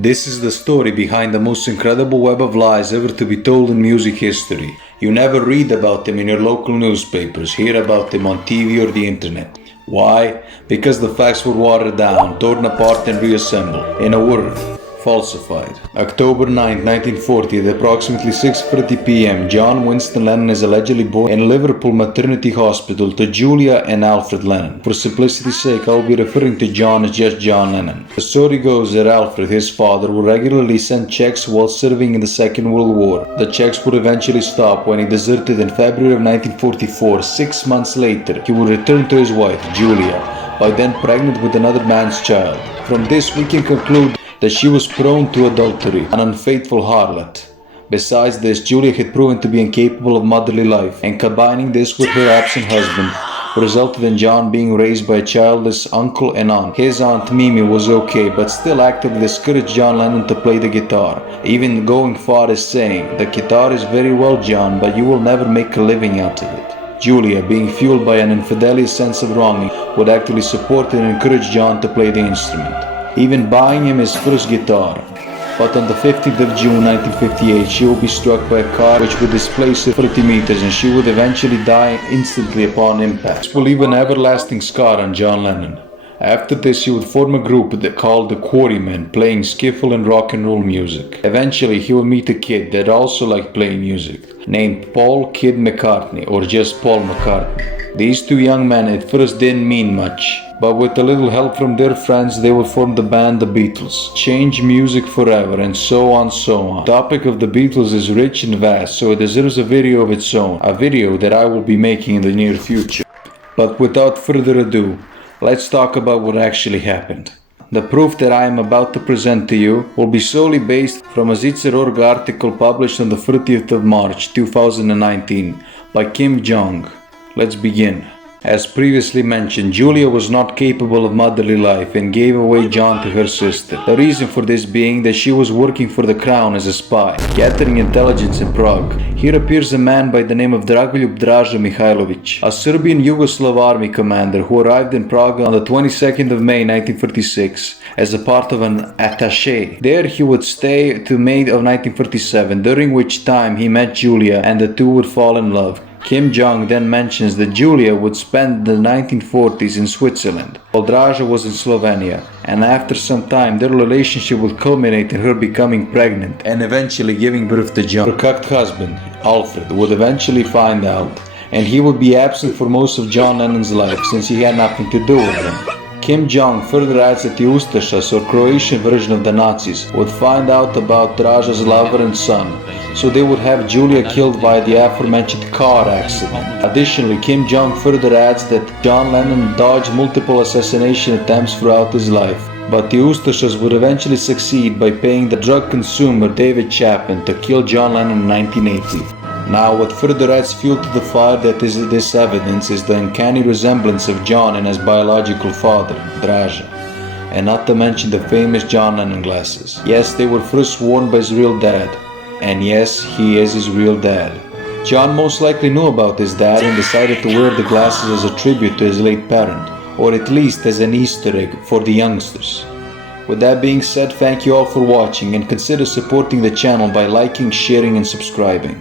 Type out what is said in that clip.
This is the story behind the most incredible web of lies ever to be told in music history. You never read about them in your local newspapers, hear about them on TV or the internet. Why? Because the facts were watered down, torn apart and reassembled. In a word, falsified. October 9, 1940, at approximately 6:30 p.m., John Winston Lennon is allegedly born in Liverpool Maternity Hospital to Julia and Alfred Lennon. For simplicity's sake, I will be referring to John as just John Lennon. The story goes that Alfred, his father, would regularly send checks while serving in the Second World War. The checks would eventually stop when he deserted in February of 1944. 6 months later, he would return to his wife, Julia, by then pregnant with another man's child. From this, we can conclude that she was prone to adultery, an unfaithful harlot. Besides this, Julia had proven to be incapable of motherly life, and combining this with her absent husband resulted in John being raised by a childless uncle and aunt. His aunt Mimi was okay, but still actively discouraged John Lennon to play the guitar, even going far as saying, "The guitar is very well, John, but you will never make a living out of it." Julia, being fueled by an infidelious sense of wronging, would actively support and encourage John to play the instrument, even buying him his first guitar. But on the 15th of June 1958, she would be struck by a car which would displace her 30 meters, and she would eventually die instantly upon impact. This will leave an everlasting scar on John Lennon. After this, he would form a group called the Quarrymen, playing skiffle and rock and roll music. Eventually, he would meet a kid that also liked playing music, named Paul Kid McCartney, or just Paul McCartney. These two young men at first didn't mean much, but with a little help from their friends, they would form the band The Beatles, change music forever, and so on. The topic of The Beatles is rich and vast, so it deserves a video of its own, a video that I will be making in the near future. But without further ado, let's talk about what actually happened. The proof that I am about to present to you will be solely based from a Zitzer.org article published on the 30th of March 2019 by Kim Jong. Let's begin. As previously mentioned, Julia was not capable of motherly life and gave away John to her sister. The reason for this being that she was working for the crown as a spy, gathering intelligence in Prague. Here appears a man by the name of Dragoljub Draža Mihailović, a Serbian Yugoslav army commander who arrived in Prague on the 22nd of May 1946 as a part of an attaché. There he would stay to May of 1947, during which time he met Julia and the two would fall in love. Kim Jong then mentions that Julia would spend the 1940s in Switzerland, while Draža was in Slovenia, and after some time their relationship would culminate in her becoming pregnant and eventually giving birth to John. Her cucked husband, Alfred, would eventually find out, and he would be absent for most of John Lennon's life since he had nothing to do with him. Kim Jong further adds that the Ustašas, or Croatian version of the Nazis, would find out about Draža's lover and son, so they would have Julia killed by the aforementioned car accident. Additionally, Kim Jong further adds that John Lennon dodged multiple assassination attempts throughout his life, but the Ustašas would eventually succeed by paying the drug consumer David Chapman to kill John Lennon in 1980. Now, what further adds fuel to the fire that is this evidence is the uncanny resemblance of John and his biological father, Draža, and not to mention the famous John Lennon glasses. Yes, they were first worn by his real dad, and yes, he is his real dad. John most likely knew about his dad and decided to wear the glasses as a tribute to his late parent, or at least as an Easter egg for the youngsters. With that being said, thank you all for watching and consider supporting the channel by liking, sharing and subscribing.